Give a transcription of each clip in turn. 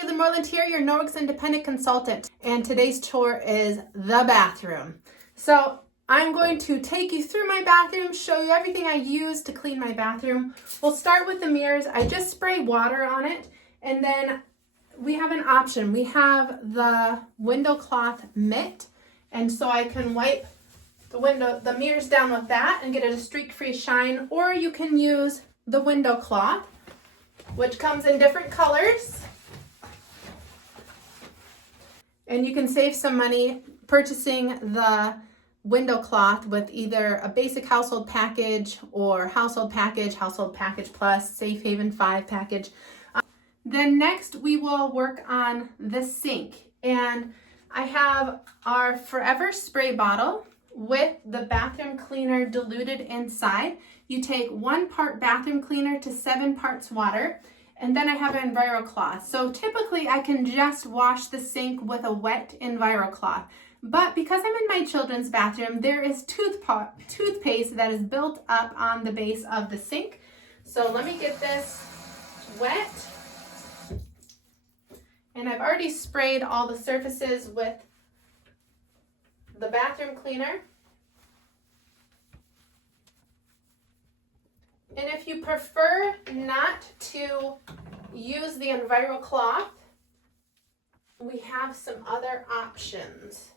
Julie Moreland here, your Norwex independent consultant, and today's chore is the bathroom. So I'm going to take you through my bathroom, show you everything I use to clean my bathroom. We'll start with the mirrors. I just spray water on it, and then we have an option. We have the window cloth mitt, and so I can wipe the mirrors down with that and get it a streak-free shine, or you can use the window cloth, which comes in different colors. And you can save some money purchasing the window cloth with either a basic household package or household package plus, Safe Haven 5 package. Then next we will work on the sink. And I have our Forever spray bottle with the bathroom cleaner diluted inside. You take 1 part bathroom cleaner to 7 parts water. And then I have an Enviro Cloth. So typically I can just wash the sink with a wet Enviro Cloth. But because I'm in my children's bathroom, there is toothpaste that is built up on the base of the sink. So let me get this wet. And I've already sprayed all the surfaces with the bathroom cleaner. And if you prefer not to use the Enviro Cloth, we have some other options.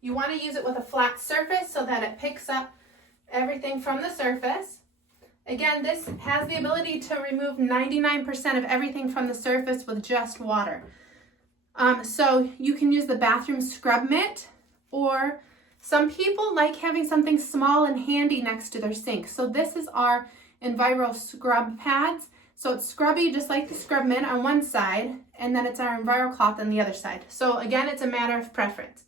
You want to use it with a flat surface so that it picks up everything from the surface. Again, this has the ability to remove 99% of everything from the surface with just water. So you can use the bathroom scrub mitt, or some people like having something small and handy next to their sink. So this is our EnviroScrub pads. So it's scrubby just like the scrub mitt on one side, and then it's our Enviro Cloth on the other side. So again, it's a matter of preference.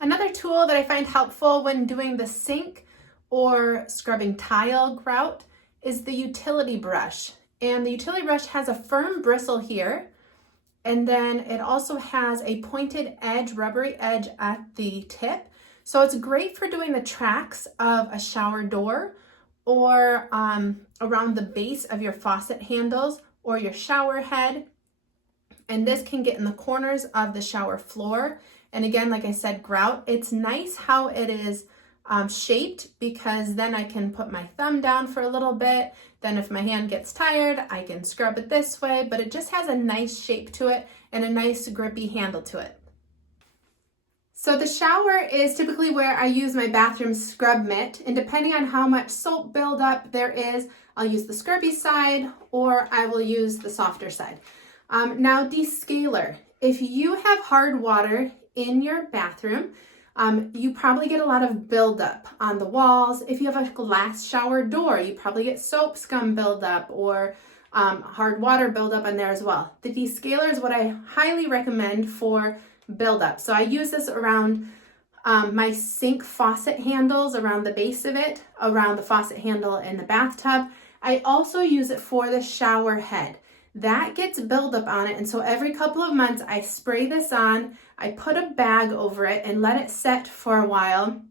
Another tool that I find helpful when doing the sink or scrubbing tile grout is the utility brush. And the utility brush has a firm bristle here, and then it also has a pointed edge, rubbery edge at the tip. So it's great for doing the tracks of a shower door, or around the base of your faucet handles or your shower head. And this can get in the corners of the shower floor. And again, like I said, grout. It's nice how it is shaped, because then I can put my thumb down for a little bit. Then if my hand gets tired, I can scrub it this way, but it just has a nice shape to it and a nice grippy handle to it. So the shower is typically where I use my bathroom scrub mitt, and depending on how much soap buildup there is, I'll use the scrubby side or I will use the softer side. Now, Descaler. If you have hard water in your bathroom, you probably get a lot of buildup on the walls. If you have a glass shower door, you probably get soap scum buildup or hard water buildup on there as well. The Descaler is what I highly recommend for buildup. So I use this around my sink faucet handles, around the base of it, around the faucet handle in the bathtub. I also use it for the shower head. That gets buildup on it, and so every couple of months I spray this on, I put a bag over it and let it set for a while,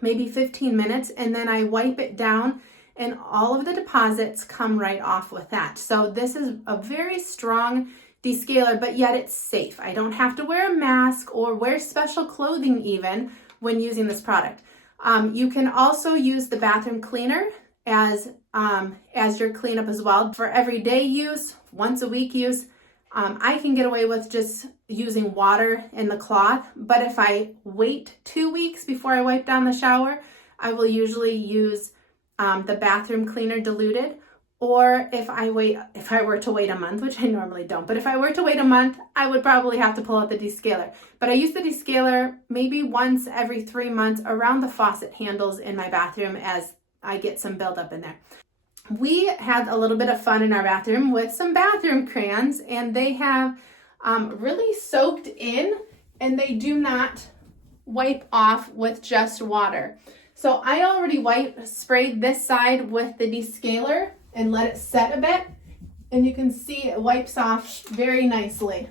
maybe 15 minutes, and then I wipe it down, and all of the deposits come right off with that. So this is a very strong Descaler, but yet it's safe. I don't have to wear a mask or wear special clothing even when using this product. You can also use the bathroom cleaner as your cleanup as well. For everyday use, once a week use, I can get away with just using water in the cloth, but if I wait 2 weeks before I wipe down the shower, I will usually use the bathroom cleaner diluted. Or if I were to wait a month, which I normally don't, but if I were to wait a month, I would probably have to pull out the Descaler. But I use the Descaler maybe once every 3 months around the faucet handles in my bathroom as I get some buildup in there. We had a little bit of fun in our bathroom with some bathroom crayons, and they have really soaked in, and they do not wipe off with just water. So I already sprayed this side with the Descaler and let it set a bit, and you can see it wipes off very nicely.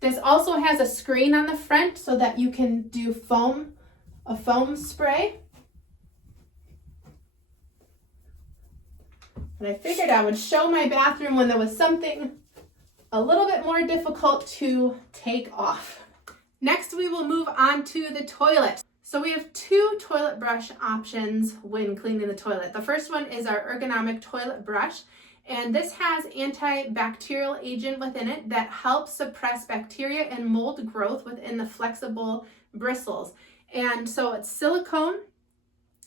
This also has a screen on the front so that you can do a foam spray. But I figured I would show my bathroom when there was something a little bit more difficult to take off. Next, we will move on to the toilet. So we have two toilet brush options when cleaning the toilet. The first one is our Ergonomic toilet brush, and this has antibacterial agent within it that helps suppress bacteria and mold growth within the flexible bristles. And so it's silicone.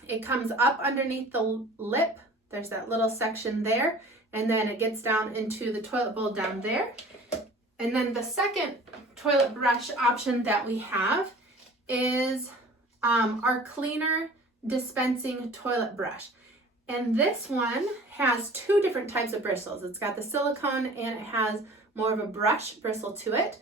It comes up underneath the lip. There's that little section there, and then it gets down into the toilet bowl down there. And then the second toilet brush option that we have is our Cleaner-Dispensing toilet brush. And this one has two different types of bristles. It's got the silicone and it has more of a brush bristle to it.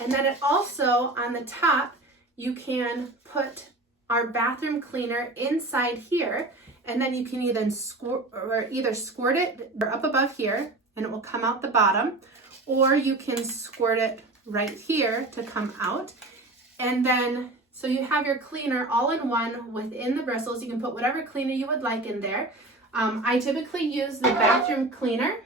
And then it also, on the top, you can put our bathroom cleaner inside here, and then you can either squirt it up above here and it will come out the bottom, or you can squirt it right here to come out. And then, so you have your cleaner all in one within the bristles. You can put whatever cleaner you would like in there. I typically use the bathroom cleaner.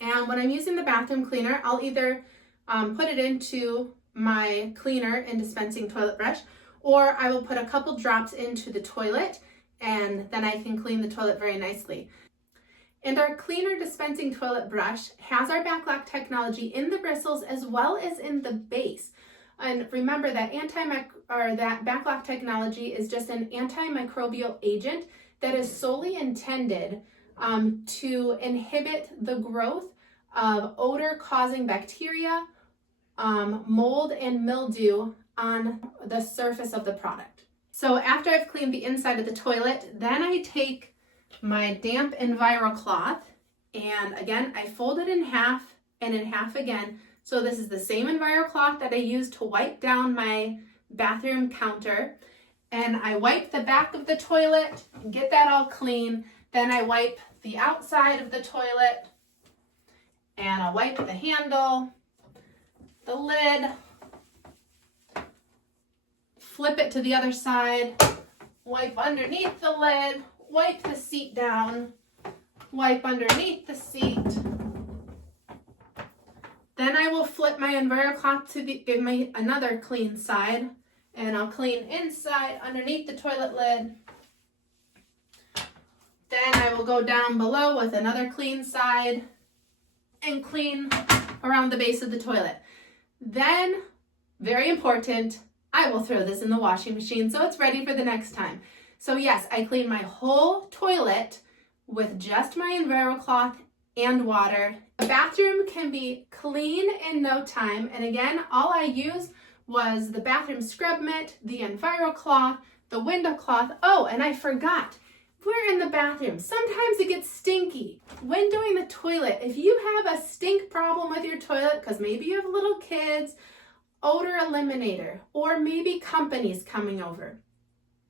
And when I'm using the bathroom cleaner, I'll either put it into my cleaner and dispensing toilet brush, or I will put a couple drops into the toilet, and then I can clean the toilet very nicely. And our Cleaner-Dispensing toilet brush has our backlock technology in the bristles as well as in the base. And remember that that backlock technology is just an antimicrobial agent that is solely intended to inhibit the growth of odor-causing bacteria, mold, and mildew on the surface of the product. So after I've cleaned the inside of the toilet, then I take my damp Enviro Cloth, and again, I fold it in half and in half again. So this is the same Enviro Cloth that I use to wipe down my bathroom counter. And I wipe the back of the toilet and get that all clean. Then I wipe the outside of the toilet, and I'll wipe the handle, the lid, flip it to the other side, wipe underneath the lid, wipe the seat down, wipe underneath the seat. Then I will flip my Enviro Cloth to give me another clean side, and I'll clean inside underneath the toilet lid. Then I will go down below with another clean side and clean around the base of the toilet. Then, very important, I will throw this in the washing machine so it's ready for the next time. So yes, I clean my whole toilet with just my Enviro Cloth and water. The bathroom can be clean in no time. And again, all I used was the bathroom scrub mitt, the Enviro Cloth, the window cloth. Oh, and I forgot. We're in the bathroom. Sometimes it gets stinky. When doing the toilet, if you have a stink problem with your toilet, because maybe you have little kids, Odour Eliminator, or maybe companies coming over.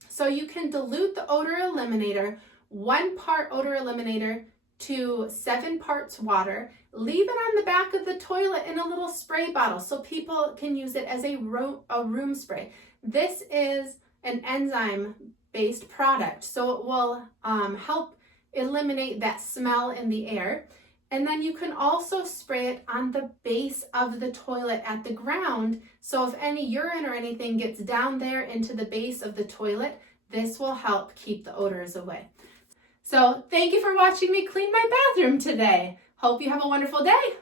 So you can dilute the Odour Eliminator, 1 part Odour Eliminator to 7 parts water. Leave it on the back of the toilet in a little spray bottle so people can use it as a room spray. This is an enzyme-based product, so it will help eliminate that smell in the air. And then you can also spray it on the base of the toilet at the ground. So if any urine or anything gets down there into the base of the toilet, this will help keep the odors away. So thank you for watching me clean my bathroom today. Hope you have a wonderful day.